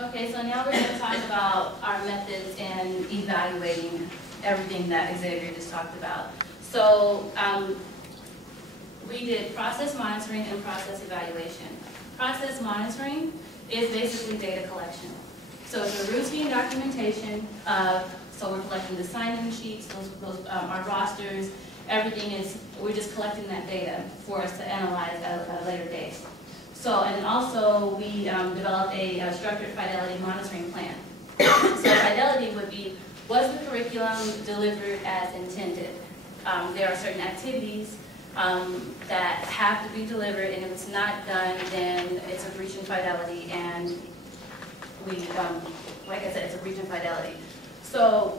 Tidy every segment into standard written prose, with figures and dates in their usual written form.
Okay, so now we're going to talk about our methods and evaluating everything that Xavier just talked about. So we did process monitoring and process evaluation. Process monitoring is basically data collection. So it's a routine documentation of, so we're collecting the sign-in sheets, our rosters, everything is, we're just collecting that data for us to analyze at a later date. So, and then also we developed a structured fidelity monitoring plan. So fidelity would be, was the curriculum delivered as intended? There are certain activities that have to be delivered, and if it's not done, then it's a breach in fidelity, and we, like I said, it's a breach in fidelity. So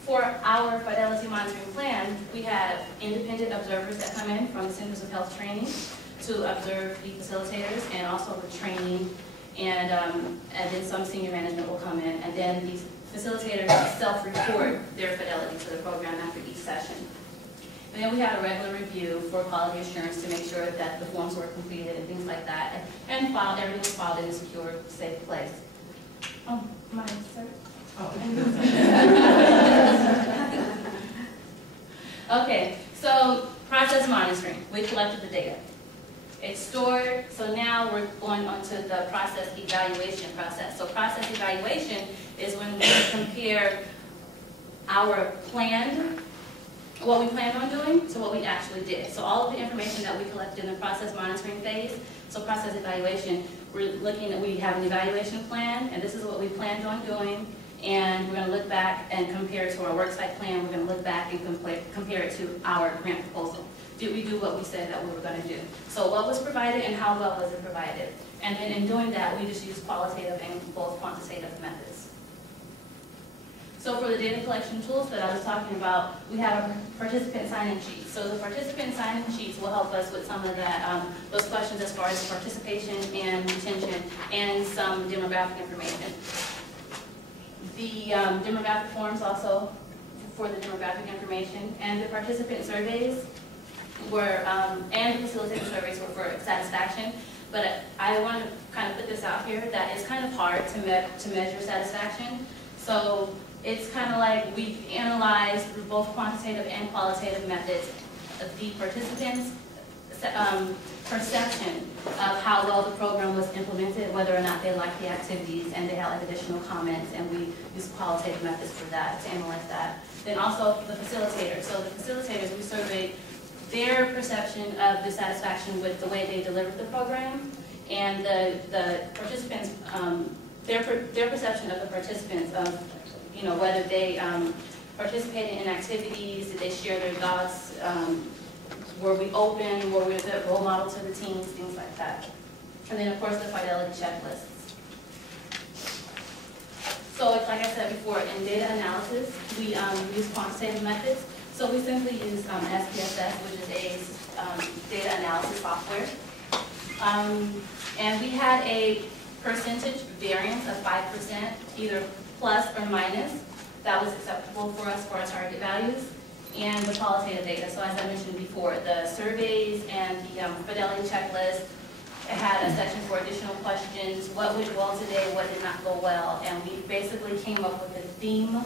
for our fidelity monitoring plan, we have independent observers that come in from the Centers of Health Training to observe the facilitators and also the training, and then some senior management will come in, and then these facilitators self-report their fidelity to the program after each session. And then we had a regular review for quality assurance to make sure that the forms were completed and things like that, and everything was filed in a secure, safe place. Oh, my sir. Oh. Okay, so process monitoring. We collected the data. It's stored, so now we're going on to the process evaluation process. So process evaluation is when we compare our planned, what we planned on doing, to what we actually did. So all of the information that we collected in the process monitoring phase, so process evaluation, we're looking at, we have an evaluation plan, and this is what we planned on doing, and we're going to look back and compare it to our worksite plan. We're going to look back and compare it to our grant proposal. Did we do what we said that we were going to do? So what was provided and how well was it provided? And then in doing that, we just use qualitative and both quantitative methods. So for the data collection tools that I was talking about, we have a participant sign-in sheet. So the participant sign-in sheets will help us with some of that, those questions as far as participation and retention and some demographic information. The demographic forms also for the demographic information, and the participant surveys were, and the facilitator surveys were for satisfaction. But I want to kind of put this out here that it's kind of hard to measure satisfaction. So it's kind of like we've analyzed through both quantitative and qualitative methods the participants' perception of how well the program was implemented, whether or not they liked the activities, and they had like additional comments, and we use qualitative methods for that, to analyze that. Then also the facilitators. So the facilitators, we surveyed their perception of the satisfaction with the way they delivered the program, and the participants, their perception of the participants of, you know, whether they participated in activities, did they share their thoughts, were we open, were we a role model to the teams, things like that. And then of course the fidelity checklists. So it's like I said before, in data analysis, we use quantitative methods. So we simply use SPSS, which is a data analysis software. And we had a percentage variance of 5%, either plus or minus. That was acceptable for us for our target values. And the qualitative data. So as I mentioned before, the surveys and the fidelity checklist, it had a section for additional questions. What went well today, what did not go well? And we basically came up with a theme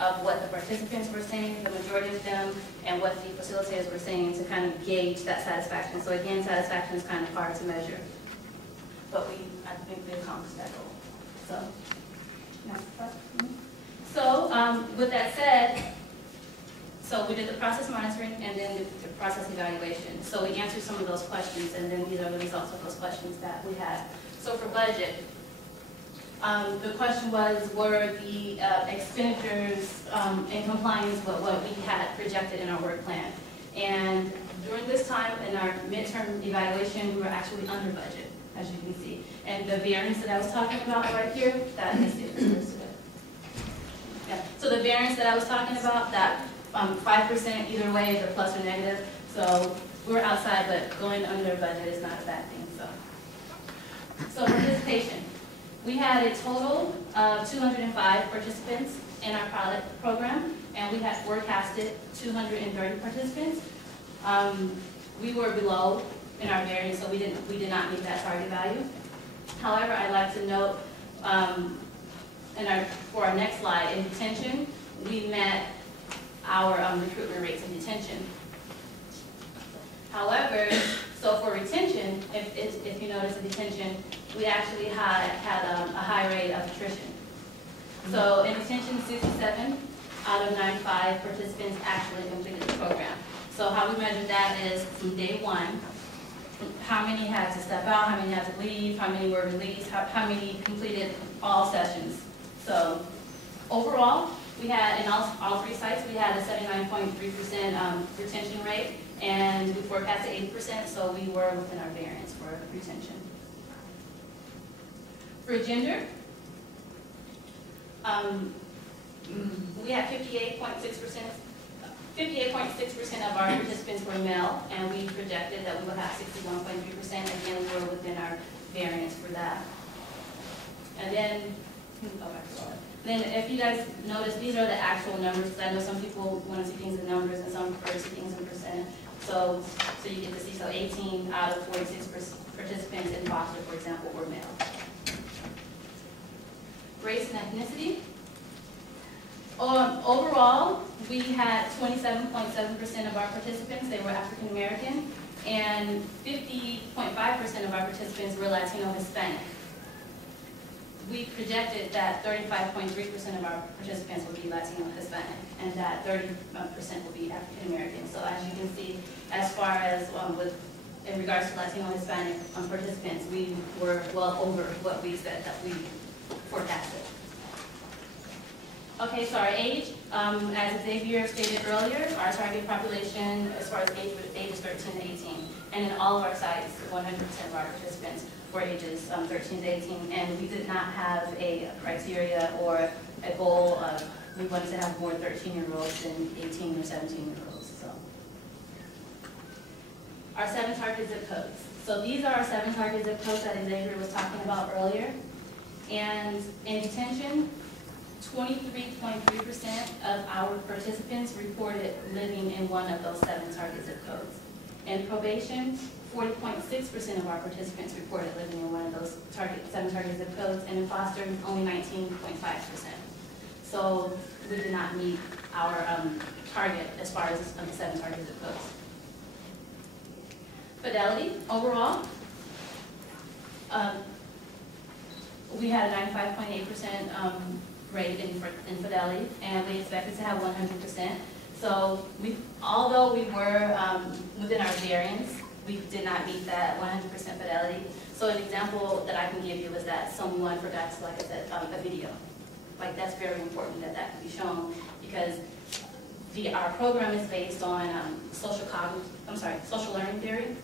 of what the participants were saying, the majority of them, and what the facilitators were saying to kind of gauge that satisfaction. So again, satisfaction is kind of hard to measure. But I think we accomplished that goal. So, next question. So with that said, so we did the process monitoring and then the process evaluation. So we answered some of those questions, and then these are the results of those questions that we had. So for budget, the question was, were the expenditures in compliance with what we had projected in our work plan? And during this time in our midterm evaluation, we were actually under budget, as you can see. And the variance that I was talking about right here, that is it. Yeah. So the variance that I was talking about, that 5% either way, the plus or negative. So we're outside, but going under budget is not a bad thing. So participation. We had a total of 205 participants in our pilot program, and we had forecasted 230 participants. We were below in our variance, so we did not meet that target value. However, I'd like to note For our next slide, in detention, we met our recruitment rates in detention. However, so for retention, if you notice in detention, we actually had a high rate of attrition. So in detention, 67 out of 95 participants actually completed the program. So how we measured that is from day one, how many had to step out, how many had to leave, how many were released, how many completed all sessions. So overall, we had, in all three sites, we had a 79.3% retention rate, and we forecasted 80%, so we were within our variance for retention. For gender, we had 58.6% of our participants were male, and we projected that we would have 61.3%. Again, we were within our variance for that. And then, if you guys notice, these are the actual numbers, because I know some people want to see things in numbers and some prefer to see things in percent. So you get to see, so 18 out of 46 participants in foster, for example, were male. Race and ethnicity. Overall, we had 27.7% of our participants, they were African American, and 50.5% of our participants were Latino Hispanic. We projected that 35.3% of our participants would be Latino Hispanic, and that 30% would be African American. So as you can see, as far as in regards to Latino Hispanic participants, we were well over what we said that we forecasted. Okay, so our age, as Xavier stated earlier, our target population as far as age is 13 to 18. And in all of our sites, 100% of our participants were ages 13 to 18. And we did not have a criteria or a goal of, we wanted to have more 13-year-olds than 18 or 17-year-olds. So, our 7 target zip codes. So these are our 7 target zip codes that Xavier was talking about earlier. And in detention, 23.3% of our participants reported living in one of those 7 target zip codes. In probation, 40.6% of our participants reported living in one of those 7 target zip codes, and in foster, only 19.5%. So we did not meet our target as far as the 7 target zip codes. Fidelity, overall, we had a 95.8% rate in fidelity, and we expected to have 100%. So although we were within our variance, we did not meet that 100% fidelity. So an example that I can give you is that someone forgot to, like I said, a video. Like, that's very important that that can be shown, because our program is based on social learning theory.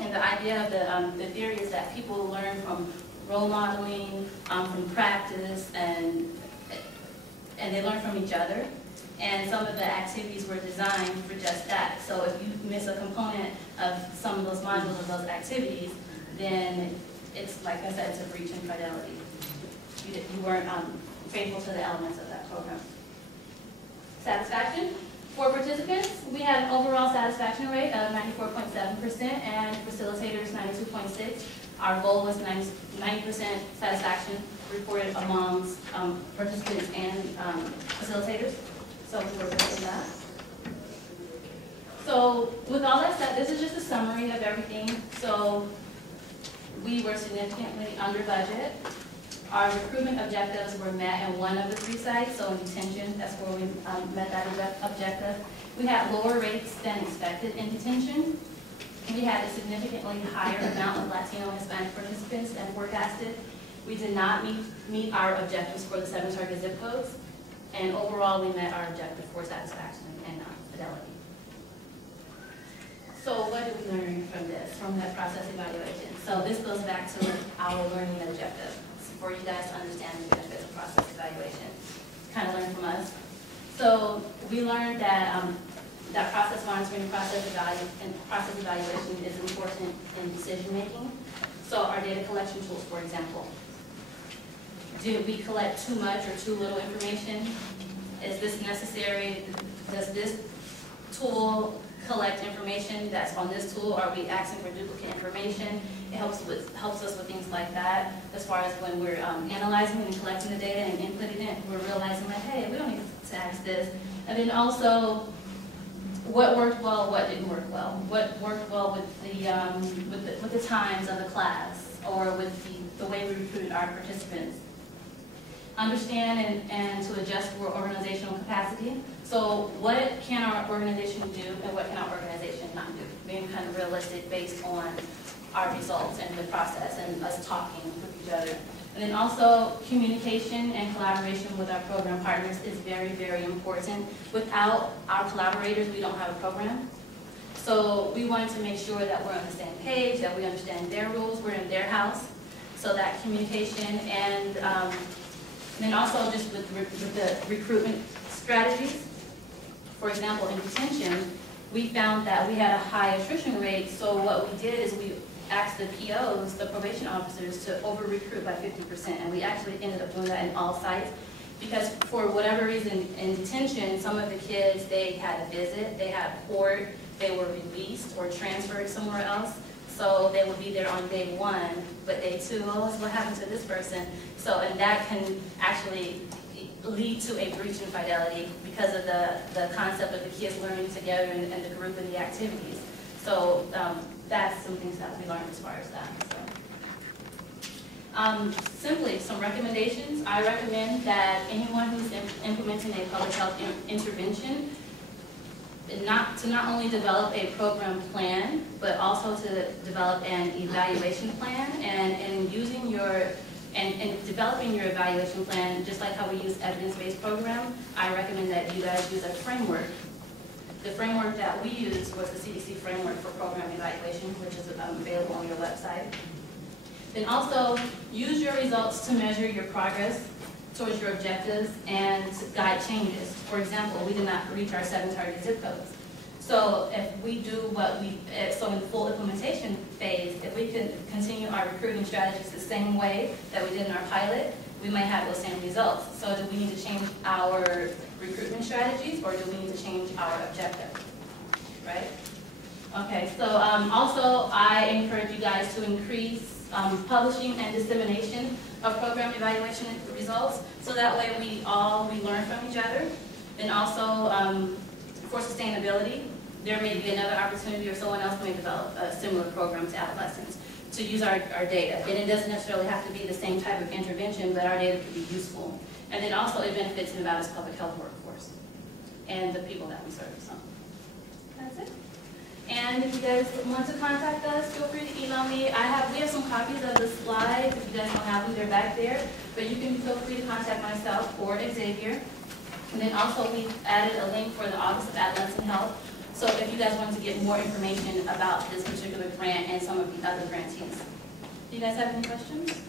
And the idea of the theory is that people learn from role modeling, from practice, and they learn from each other. And some of the activities were designed for just that. So if you miss a component of some of those modules of those activities, then it's, like I said, it's a breach in fidelity. You weren't faithful to the elements of that program. Satisfaction. For participants, we had an overall satisfaction rate of 94.7% and facilitators 92.6%. Our goal was 90% satisfaction reported amongst participants and facilitators. So we were within that. So with all that said, this is just a summary of everything. So we were significantly under budget. Our recruitment objectives were met in one of the 3 sites, so in detention, that's where we met that objective. We had lower rates than expected in detention. We had a significantly higher amount of Latino and Hispanic participants than forecasted. We did not meet our objectives for the 7 target zip codes. And overall, we met our objective for satisfaction and fidelity. So what did we learn from this, from that process evaluation? So this goes back to our learning objective, for you guys to understand the benefits of process evaluation. Kind of learn from us. So we learned that that process monitoring and process evaluation is important in decision making. So our data collection tools, for example. Did we collect too much or too little information? Is this necessary? Does this tool collect information that's on this tool? Are we asking for duplicate information? It helps us with things like that, as far as when we're analyzing and collecting the data and inputting it, we're realizing that, hey, we don't need to ask this. And then also, what worked well, what didn't work well. What worked well with the times of the class, or with the way we recruited our participants. Understand and to adjust for organizational capacity. So what can our organization do and what can our organization not do? Being kind of realistic based on our results and the process and us talking with each other. And then also communication and collaboration with our program partners is very, very important. Without our collaborators, we don't have a program. So we wanted to make sure that we're on the same page, that we understand their rules, we're in their house. So that communication and then also just with the recruitment strategies. For example, in detention, we found that we had a high attrition rate, so what we did is we asked the POs, the probation officers, to over-recruit by 50%, and we actually ended up doing that in all sites, because for whatever reason in detention, some of the kids, they had a visit, they had court, they were released or transferred somewhere else, so they would be there on day one, but day two, oh, what happened to this person? So, and that can actually lead to a breach in fidelity because of the concept of the kids learning together and the group and the activities. So that's some things that we learned as far as that. So. Simply, some recommendations. I recommend that anyone who's implementing a public health intervention to not only develop a program plan, but also to develop an evaluation plan, and using your and developing your evaluation plan, just like how we use evidence-based program, I recommend that you guys use a framework. The framework that we used was the CDC framework for program evaluation, which is available on your website. Then also use your results to measure your progress towards your objectives and to guide changes. For example, we did not reach our 7 target zip codes. So if we do so in the full implementation phase, if we can continue our recruiting strategies the same way that we did in our pilot, we might have those same results. So do we need to change our recruitment strategies, or do we need to change our objective, right? Okay, so also I encourage you guys to increase publishing and dissemination of program evaluation results, so that way we learn from each other. And also for sustainability, there may be another opportunity, or someone else may develop a similar program to adolescents to use our data. And it doesn't necessarily have to be the same type of intervention, but our data could be useful. And then also it benefits Nevada's public health workforce and the people that we serve. So that's it. And if you guys want to contact us, feel free to email me. We have some copies of the slides. If you guys don't have them, they're back there. But you can feel free to contact myself or Xavier. And then also we added a link for the Office of Adolescent Health. So if you guys want to get more information about this particular grant and some of the other grantees. Do you guys have any questions?